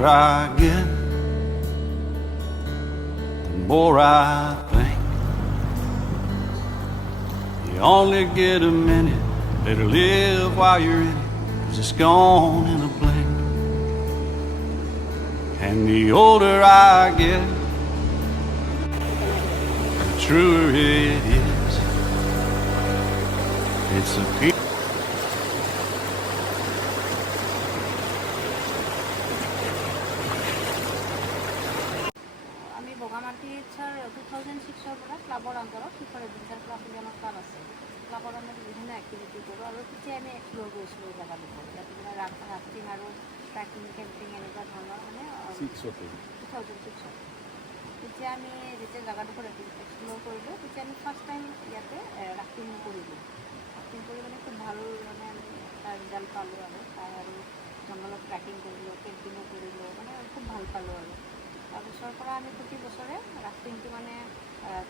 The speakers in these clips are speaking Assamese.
older I get, the more I think you only get a minute. Better live while you're in it, 'cause it's gone in a blink. And the older I get, the truer it is. It's a piece. আমি বগামাটিত স্যার 2006 পৰা ক্লাবৰ আণ্ডাৰত শিখৰ এডভেঞ্চাৰ ক্লাব বুলি আমাৰ ক্লাব আছে। ক্লাবৰ আণ্ডাৰত বিভিন্ন এক্টিভিটি কৰোঁ আৰু তেতিয়া আমি এক্সপ্ল'ৰ কৰিছিলোঁ এই জেগাডোখৰ। ইয়াত মানে ৰাফটিং আৰু ট্ৰেকিং কেম্পিং এনেকুৱা ধৰণৰ মানে 2006 তেতিয়া আমি যেতিয়া জেগাডোখৰ এক্সপ্ল'ৰ কৰিলোঁ তেতিয়া আমি ফাৰ্ষ্ট টাইম ইয়াতে ৰাফটিং কৰিলোঁ। ৰাফটিং কৰি মানে খুব ভাল মানে আমি এটা ৰিজাল্ট পালোঁ আৰু চাই আৰু জংঘলত ট্ৰেকিং কৰিলোঁ, কেম্পিঙো কৰিলোঁ, মানে খুব ভাল পালোঁ আৰু তাৰপিছৰ পৰা আমি প্ৰতি বছৰে ৰাফটিংটো মানে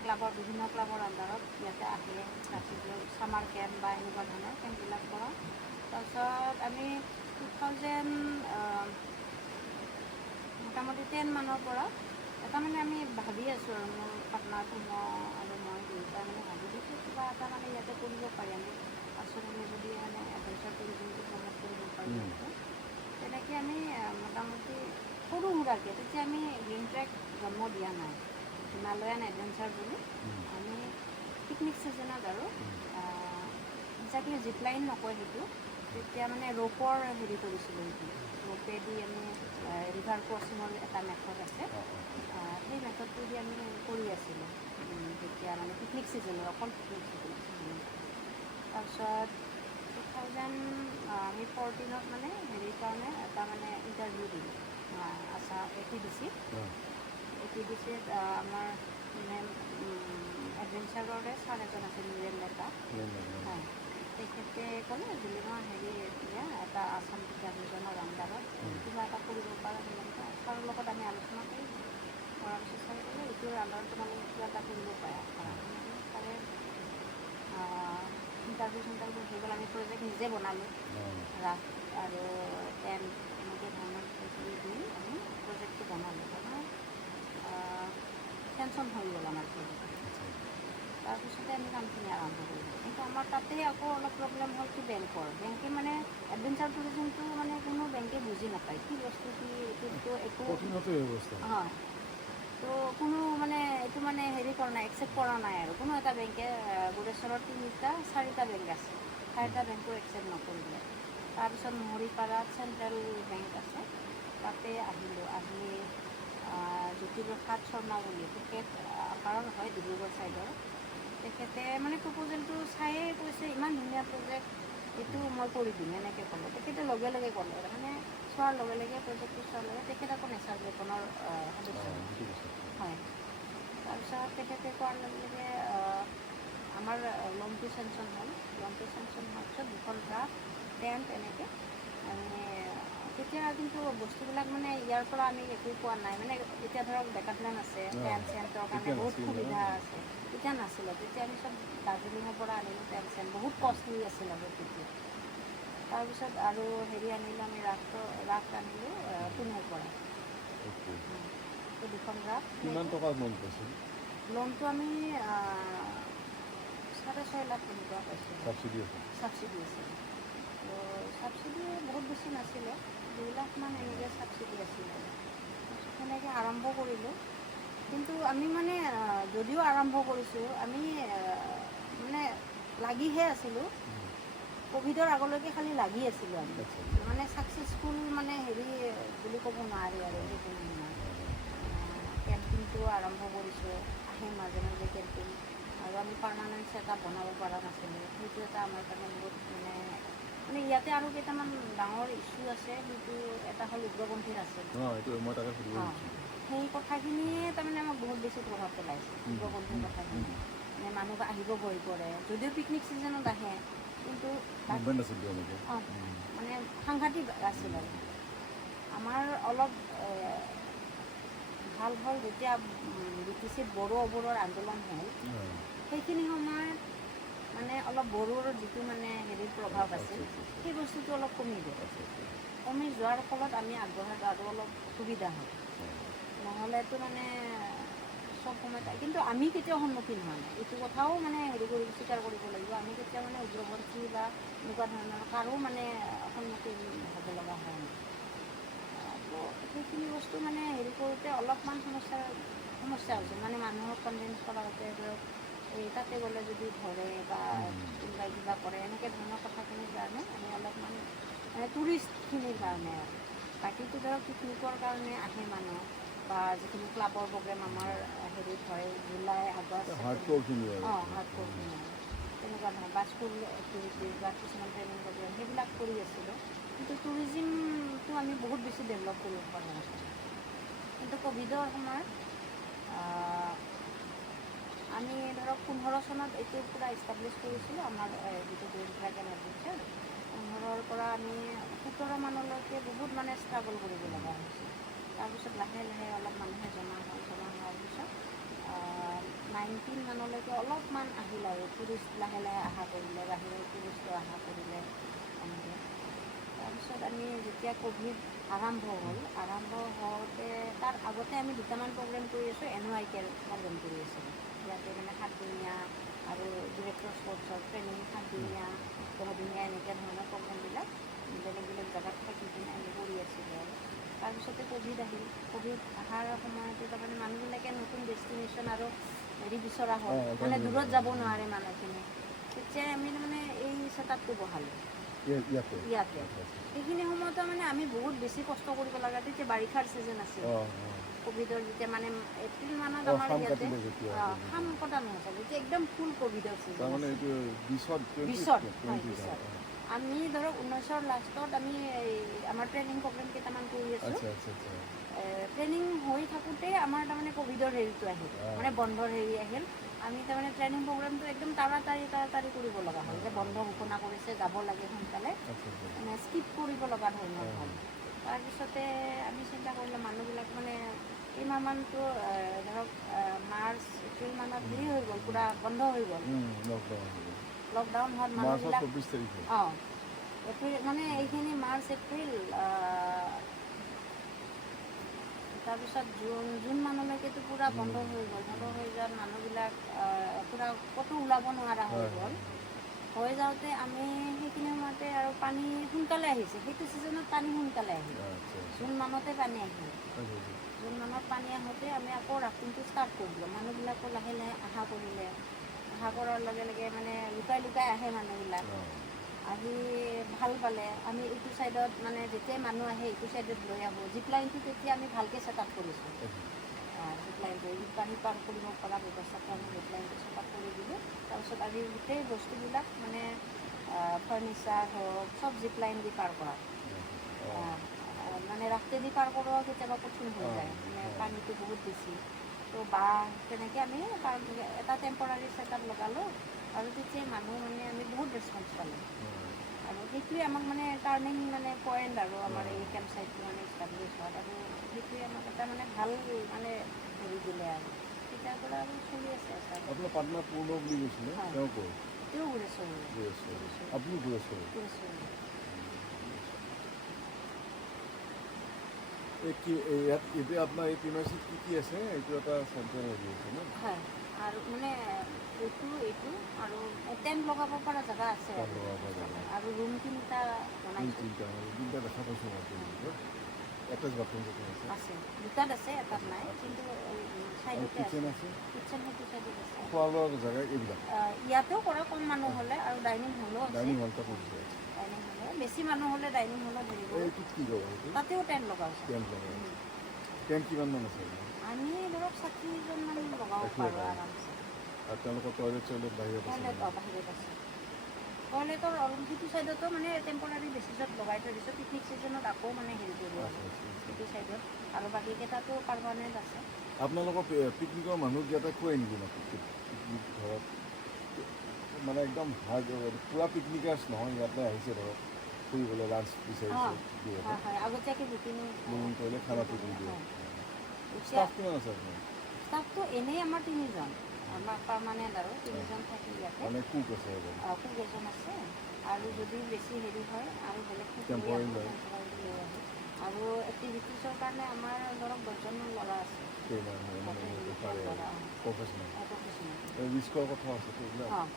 ক্লাবৰ বিভিন্ন ক্লাবৰ আণ্ডাৰত ইয়াতে আহে ৰাতিলৈ ছামাৰ কেম্প বা এনেকুৱা ধৰণৰ কেম্পবিলাক কৰাওঁ। তাৰপিছত আমি 2000 মোটামুটি 10 মানৰ পৰা এটা মানে আমি ভাবি আছোঁ আৰু মোৰ পাৰ্টনাৰটো আৰু মই দুয়োটা মানে ভাবি দিছোঁ কিবা এটা মানে ইয়াতে কৰিব পাৰি আমি আচলতে যদি মানে এডভেঞ্চাৰ টুৰিজিমটো প্ৰমোট কৰিব পাৰি। তেনেকৈ আমি মোটামুটি সৰু সুৰাকৈ তেতিয়া আমি গ্ৰীণ ট্ৰেক জন্ম দিয়া নাই, হিমালয়ান এডভেঞ্চাৰ বুলি আমি পিকনিক ছিজনত আৰু একজেক্টলি জিপলাইন নকয় সেইটো, তেতিয়া মানে ৰোপৰ হেৰি কৰিছিলোঁ সেইটো ৰোপেদি আমি ৰিভাৰ ক্ৰচিঙৰ এটা মেথড আছে, সেই মেথডটো দি আমি কৰি আছিলোঁ তেতিয়া মানে পিকনিক ছিজনত অকল পিকনিক ছিজনত। তাৰপিছত 2014 মানে হেৰিৰ কাৰণে এটা মানে ইণ্টাৰভিউ দিলোঁ ATDCত আমাৰ মানে এডভেঞ্চাৰৰে ছাৰ এজন আছিল নীৰেণ নেতা, হয় তেখেতে ক'লে জুলিমা হেৰি এতিয়া এটা আছাম ট্ৰেভেলজনৰ আণ্ডাৰত কিবা এটা কৰিব পাৰা তেনেকৈ ছাৰৰ লগত আমি আলোচনা কৰিলোঁ। কৰাৰ পিছত ছাৰে ক'লে এইটোৰ আণ্ডাৰত তোমালোকে কিবা এটা কৰিব পাৰা। ছাৰে ইণ্টাৰভিউ হৈ গ'ল, আমি প্ৰজেক্ট নিজে বনালোঁ ৰাফ আৰু টেণ্ট এনেকৈ ধৰণৰ দি আমি প্ৰজেক্টটো বনালোঁ। বনাই টেনশ্যন হৈ গ'ল আমাৰ প্ৰজেক্ট। তাৰপিছতে আমি কামখিনি আৰম্ভ কৰিলোঁ, কিন্তু আমাৰ তাতে আকৌ অলপ প্ৰব্লেম হ'ল কি বেংকে মানে এডভেঞ্চাৰ টুৰিজিমটো মানে কোনো বেংকে বুজি নাপায় কি বস্তু কি এইটোতো একো হয়। তো কোনো মানে এইটো মানে হেৰি কৰা নাই, একচেপ্ট কৰা নাই আৰু কোনো এটা বেংকে গোৰেশ্বৰত 4টা বেংক আছে, 4টা বেংকো একচেপ্ট নকৰিলে। তাৰপিছত মহৰীপাৰাত চেণ্ট্ৰেল বেংক আছে, তাতে আহিলোঁ। আহি জ্যোতিপ্ৰসাদ শৰ্মা বুলি তেখেত আপাৰৰ হয় ডিব্ৰুগড় ছাইডৰ, তেখেতে মানে প্ৰপ'জেলটো চায়ে কৈছে ইমান ধুনীয়া প্ৰজেক্ট এইটো মই কৰি দিম এনেকৈ ক'লে। তেখেতে লগে লগে ক'লে মানে চোৱাৰ লগে লগে প্ৰজেক্টটো চোৱাৰ লগে তেখেত আকৌ নেচাৰ বেকনৰ সদস্য হয়। তাৰপিছত তেখেতে কোৱাৰ লগে লগে আমাৰ লোনটো চেংচন হ'ল। লোনটো চেংচন হোৱাৰ পিছত 2খন ড্ৰাফ্ট টেণ্ট এনেকৈ মানে তেতিয়া কিন্তু বস্তুবিলাক মানে ইয়াৰ পৰা আমি একো পোৱা নাই, মানে এতিয়া ধৰক ডেকাথলন আছে, টেণ্ট চেণ্টৰ কাৰণে বহুত সুবিধা আছে, তেতিয়া নাছিলে। তেতিয়া আমি চব দাৰ্জিলিঙৰ পৰা আনিলোঁ টেণ্ট চেণ্ট, বহুত কষ্টলি আছিল আৰু তেতিয়া। তাৰপিছত আৰু হেৰি আনিলোঁ আমি ৰাফ্ট আনিলোঁ পুনেৰ পৰা, এই 2খন ৰাফ্ট। কিমান টকা লোন পাইছিল? লোনটো আমি 6.5 লাখ তেনেকুৱা পাইছোঁ। ছাবচিডি আছে? ছাবচিডি আছিল। তো ছাবচিডি বহুত বেছি নাছিলে, 2 লাখমান এনেকৈ ছাবচিডি আছিলে। তাৰপিছত সেনেকৈ আৰম্ভ কৰিলোঁ। কিন্তু আমি মানে যদিও আৰম্ভ কৰিছোঁ আমি মানে লাগিহে আছিলোঁ, ক'ভিডৰ আগলৈকে খালি লাগি আছিলোঁ আমি, মানে ছাকচেছফুল মানে হেৰি বুলি ক'ব নোৱাৰি আৰু সেইটো নহয়। কেম্পিংটো আৰম্ভ কৰিছোঁ, আহে মাজে মাজে কেম্পিং, আৰু আমি পাৰ্মানেণ্ট ছেটআপ বনাব পৰা নাছিলোঁ, সেইটো এটা আমাৰ কাৰণে বহুত মানে ইয়াতে আৰু কেইটামান ডাঙৰ ইছ্যু আছে। সেইটো এটা হ'ল উগ্ৰপন্থীৰ আছে, সেই কথাখিনিয়ে তাৰমানে আমাক বহুত বেছি প্ৰভাৱ পেলাইছে। উগ্ৰপন্থীৰ কথাখিনি মানে মানুহ আহিব ভয় কৰে, যদিও পিকনিক ছিজনত আহে কিন্তু মানে সাংঘাতিক আছিল। আৰু আমাৰ অলপ ভাল হ'ল যেতিয়া BTCত বড়ো অবোৰৰ আন্দোলন হ'ল, সেইখিনি সময়ত মানে অলপ বড়োৰ যিটো মানে হেৰিৰ প্ৰভাৱ আছিল সেই বস্তুটো অলপ কমি গ'ল। কমি যোৱাৰ ফলত আমি আগবঢ়াত আৰু অলপ সুবিধা হয়, নহ'লেতো মানে চব সময়ত। কিন্তু আমি কেতিয়াও সন্মুখীন হোৱা নাই, এইটো কথাও মানে স্বীকাৰ কৰিব লাগিব। আমি কেতিয়াও মানে উগ্ৰপন্থী বা এনেকুৱা ধৰণৰ কাৰো মানে সন্মুখীন হ'ব লগা হোৱা নাই। তো সেইখিনি বস্তু মানে কৰোঁতে অলপমান সমস্যা হৈছে, মানে মানুহক কনভিন্স কৰাওঁতে ধৰক এই তাতে গ'লে যদি ধৰে বা কোনোবাই কিবা কৰে এনেকৈ ধৰণৰ কথাখিনিৰ কাৰণে আমি অলপমান মানে টুৰিষ্টখিনিৰ কাৰণে আৰু বাকীটো ধৰক পিকনিকৰ কাৰণে আহে মানুহ বা যিখিনি ক্লাবৰ প্ৰগ্ৰেম আমাৰ হয় জুলাই আগষ্ট হাৰ্ডক'ৰখিনি আৰু হাৰ্ডক'ৰখিনি আৰু তেনেকুৱা ধৰণৰ বা স্কুল এক্টিভিটিজ বা কিছুমান ট্ৰেইনিং প্ৰগ্ৰেম সেইবিলাক কৰি আছিলোঁ। কিন্তু টুৰিজিমটো আমি বহুত বেছি ডেভেলপ কৰিব পৰা নাছিলোঁ। কিন্তু ক'ভিডৰ সময়ত আমি ধৰক 15 চনত এইটো পূৰা ইষ্টাব্লিছ কৰিছিলোঁ আমাৰ যিটো গ্ৰীণ ফ্লেগ এণ্ড এডভেঞ্চাৰ। 15ৰ পৰা আমি 17 মানলৈকে বহুত মানে ষ্ট্ৰাগল কৰিব লগা হৈছিল। তাৰপিছত লাহে লাহে অলপ মানুহে জমা হোৱাৰ পিছত 19 মানলৈকে অলপমান আহিল আৰু টুৰিষ্ট লাহে লাহে অহা কৰিলে, বাহিৰৰ টুৰিষ্টো অহা কৰিলে এনেকৈ। তাৰপিছত আমি যেতিয়া ক'ভিড আৰম্ভ হওঁতে তাৰ আগতে আমি দুটামান প্ৰগ্ৰেম কৰি আছোঁ, NYK প্ৰগ্ৰেম কৰি আছিলোঁ। ইয়াতে মানে 7 দিনীয়া আৰু ডিৰেক্টৰ স্পৰ্টছৰ ট্ৰেইনিং 7 দিনীয়া 10 দিনীয়া এনেকৈ ধৰণৰ প্ৰগ্ৰেমবিলাক বেলেগ বেলেগ জেগাত থাকি কিনে আমি কৰি আছিলোঁ। আৰু তাৰপিছতে ক'ভিড আহিল। ক'ভিড অহাৰ সময়তে তাৰমানে মানুহবিলাকে নতুন ডেষ্টিনেশ্যন আৰু বিচৰা হ'ল, মানে দূৰত যাব নোৱাৰে মানুহখিনি। তেতিয়াই আমি তাৰমানে এই ছেটআপটো বহালোঁ ইয়াতে। সেইখিনি সময়তো মানে আমি বহুত বেছি কষ্ট কৰিব লগা, তেতিয়া বাৰিষাৰ ছিজন আছিল। ক'ভিডৰ যেতিয়া মানে এপ্ৰিল মানত আমাৰ ইয়াতে খাম কটা নহৈছিল, যেতিয়া একদম ফুল ক'ভিডৰ ছিজন বিছত আমি ধৰক 19ৰ লাষ্টত আমি আমাৰ ট্ৰেইনিং প্ৰগ্ৰেম কেইটামান কৰি আছোঁ। ট্ৰেইনিং হৈ থাকোঁতেই আমাৰ তাৰমানে ক'ভিডৰ হেৰিটো আহিল, মানে বন্ধৰ হেৰি আহিল। আমি তাৰমানে ট্ৰেইনিং প্ৰগ্ৰেমটো একদম তাড়াতাড়ি কৰিব লগা হ'ল, যে বন্ধ ঘোষণা কৰিছে, যাব লাগে সোনকালে, মানে স্কিপ কৰিব লগা ধৰণৰ হ'ল। তাৰপিছতে আমি চিন্তা কৰিলোঁ মানুহবিলাক মানে কেইমাহমানটো ধৰক মাৰ্চ এপ্ৰিল মানত হেৰি হৈ গ'ল, পূৰা বন্ধ হৈ গ'ল। লকডাউন হোৱাত মানুহবিলাক এপ্ৰিল মানে এইখিনি মাৰ্চ এপ্ৰিল তাৰপিছত জুন মানলৈকেতো পূৰা বন্ধ হৈ গ'ল। বন্ধ হৈ যোৱাত মানুহবিলাক পূৰা ক'তো ওলাব নোৱাৰা হৈ গ'ল। হৈ যাওঁতে আমি সেইখিনি সময়তে আৰু পানী সোনকালে আহিছে, সেইটো ছিজনত পানী সোনকালে আহিল। জুন মানতে পানী আহিল। জুন মানত পানী আহোঁতে আমি আকৌ ৰাফটিংটো ষ্টাৰ্ট কৰিলোঁ। মানুহবিলাকো লাহে লাহে অহা কৰিলে। অহা কৰাৰ লগে লগে মানে লুকাই আহে মানুহবিলাক। আহি ভাল পালে। আমি এইটো ছাইডত মানে যেতিয়াই মানুহ আহে এইটো ছাইডত লৈ আহোঁ। জিপ লাইনটো তেতিয়া আমি ভালকৈ ছেটআপ কৰিছোঁ। জিপ লাইনটো সিপাৰ কৰিব পৰা ব্যৱস্থাটো আমি জিপ লাইনটো ছেটআপ কৰি দিলোঁ। তাৰপিছত আমি গোটেই বস্তুবিলাক মানে ফাৰ্নিচাৰ হওক চব জিপ লাইন দি পাৰ কৰা, মানে ৰাফটেদি পাৰ কৰোঁ কেতিয়াবা কঠিন হৈ যায়, মানে পানীটো বহুত বেছি। তো তেনেকৈ আমি এটা টেম্পৰাৰী ছেটআপ লগালোঁ। আৰু তেতিয়াই মানুহ মানে আমি বহুত ৰেছপন্স পালোঁ। আৰু সেইটোৱে আমাক মানে টাৰ্ণিং মানে পইণ্ট আৰু আমাৰ এই কেম্প চাইটটো মানে ইষ্টাব্লিছ হোৱাত, আৰু সেইটোৱে আমাক এটা মানে ভাল মানে হেৰি দিলে। আৰু তেতিয়াৰ পৰা আৰু চলি আছে। আপোনাৰ পাৰ্টনাৰ পূৰ্ণ বুলি কৈছিলে, তেওঁ ঘূৰেশ্বৰ আপুনি ঘূৰেশ্বৰ। ইয়াত এতিয়া আপোনাৰ এই প্ৰিমাইচিত কি আছে? এইটো এটা চেণ্ট্ৰেল হেৰি আছে ন? হয়, আৰু মানে এইটো আৰু টেণ্ট লগাব পৰা জেগা আছে, আৰু ৰুম তিনিটা বনাইছোঁ। তিনিটা দেখা পাইছোঁ মই। এটাচ বাথৰুম আছে, দুটাত আছে, এটাত নাই, কিন্তু চাইডতে আছে। কিটচেন সেইটো চাইডত আছে। খোৱা লোৱাৰ জেগা এইবিলাক ইয়াতেও কৰে কম মানুহ হ'লে, আৰু ডাইনিং হলো আছে। ডাইনিং হলটা কৰিছে। ডাইনিং হল বেছি মানুহ হ'লে ডাইনিং হলত হেৰি কৰোঁ, তাতেও টেণ্ট লগাইছে। টেণ্ট কিমান মান আছে? আমি ধৰক 60জনমান লগাব পাৰোঁ আৰামছে। আৰু তেওঁলোকৰ টয়লেট বাহিৰত আছে? বাহিৰত আছে। টয়লেটৰ সেইটো ছাইডতো মানে টেম্পৰাৰী বেচিছত লগাই থৈ দিছোঁ। পিকনিক ছিজনত আকৌ মানে হেৰি কৰিব সেইটো ছাইডত, আৰু বাকীকেইটাতো পাৰ্মানেণ্ট আছে। আপোনালোকৰ পিকনিকৰ মানুহ ইয়াতে খুৱাই নেকি? পিকনিক ধৰক মানে একদম পূৰা পিকনিকাৰ্ছ নহয়, ইয়াতে আহিছে ধৰক ফুৰিবলৈ, লাঞ্চ বিচাৰিছে, আগতীয়াকৈ বুকিং কৰিলে খানা পিকনিক দিয়ে। ষ্টাফ কিমান আছে আপোনাৰ? ষ্টাফটো এনেই আমাৰ 3জন, আমাৰ পাৰ্মানেণ্ট আৰু 3জন থাকি ইয়াতে। মানে কুক আছে? কুক এজন আছে, আৰু যদি বেছি হেৰি হয় আৰু বেলেগ Temporary লয়। লৈ আহে আৰু এক্টিভিটিছৰ কাৰণে আমাৰ ধৰক 10জন ল'ৰা আছে প্ৰফেচনেল প্ৰফেচনেল ৰিস্কৰ কথা আছে এইবিলাক অঁ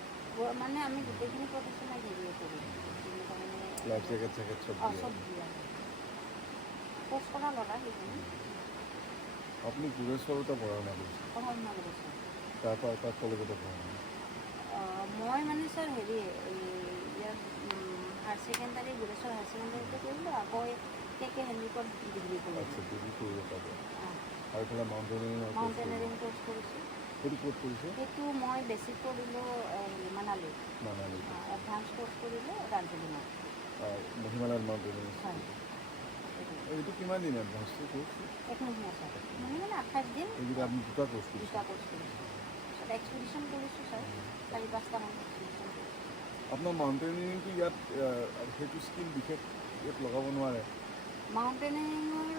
মানে আমি গোটেইখিনি প্ৰফেচনেল হেৰিয়ে কৰোঁ লাইফ জেকেট চেকেট চব অঁ দিয়ে চব দিয়া কোৰ্চ কৰা ল'ৰা সেইখিনি আপুনি গুৰেশ্বৰতে পঢ়া শুনা কৰিছে পঢ়া শুনা কৰিছে তাৰ কলেজতে পঢ়া শুনা মই মানে ছাৰ হেৰি ইয়াত হায়াৰ ছেকেণ্ডাৰী গুৰেশ্বৰ হায়াৰ ছেকেণ্ডাৰীতে কৰিলোঁ আকৌ কে হেণ্ডিকত ডিগ্ৰী কৰিলোঁ আচ্ছা ডিগ্ৰী কৰিব পাব অঁ আৰু এইফালে মাউণ্টেইনাৰিং ক'ৰ্চ কৰিছোঁ সেইটো ক'ত কৰিছে সেইটো মই বেছিক কৰিলোঁ মানালী মানালী এডভান্স ক'ৰ্চ কৰিলোঁ দাৰ্জিলিঙত হিমালয়ান মাউণ্টেইনিং হয় এইটো কিমান দিন এডভান্সটো ক'ৰ্চ একমহীয়া ছাৰ মানে 28 দিন এইকেইটা আপুনি দুটা ক'ৰ্চ কৰিছে দুটা ক'ৰ্চ কৰিছোঁ তাৰপিছত এক্সপিডিশ্যন কৰিছোঁ ছাৰ 4-5টামান এক্সপিডিশ্যন কৰিছোঁ আপোনাৰ মাউণ্টেইনিংটো ইয়াত সেইটো স্কিল বিশেষ ইয়াত লগাব নোৱাৰে মাউণ্টেইনিঙৰ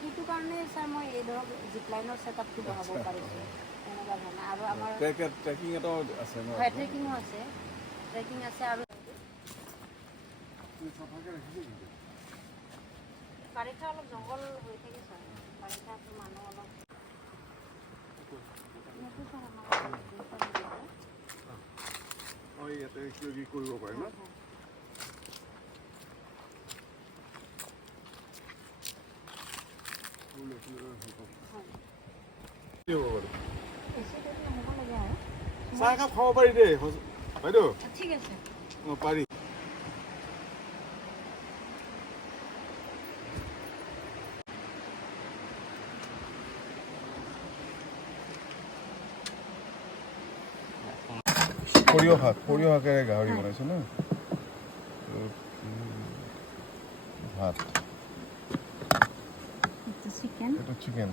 সেইটো কাৰণে ছাৰ মই এই ধৰক জিপলাইনৰ ছেটআপটো বহাব পাৰিছোঁ তেনেকুৱা ধৰণে আৰু আমাৰ ট্ৰেকিং এটাও আছে ন হয় ট্ৰেকিঙো আছে ট্ৰেকিং আছে আৰু চাফাকৈ ৰাখিছে কিন্তু বাৰিষা অলপ জংঘল হৈ থাকে ছাৰ বাৰিষাটো মানুহ অলপ অঁ ইয়াতে কিবা কিবি কৰিব পাৰে ন চাহ একাপ খাব পাৰি দেই বাইদেউ ঠিক আছে অঁ পাৰি সৰিয়হ শাকেৰে গাহৰি বনাইছে ন ভাত চিকেন এইটো চিকেন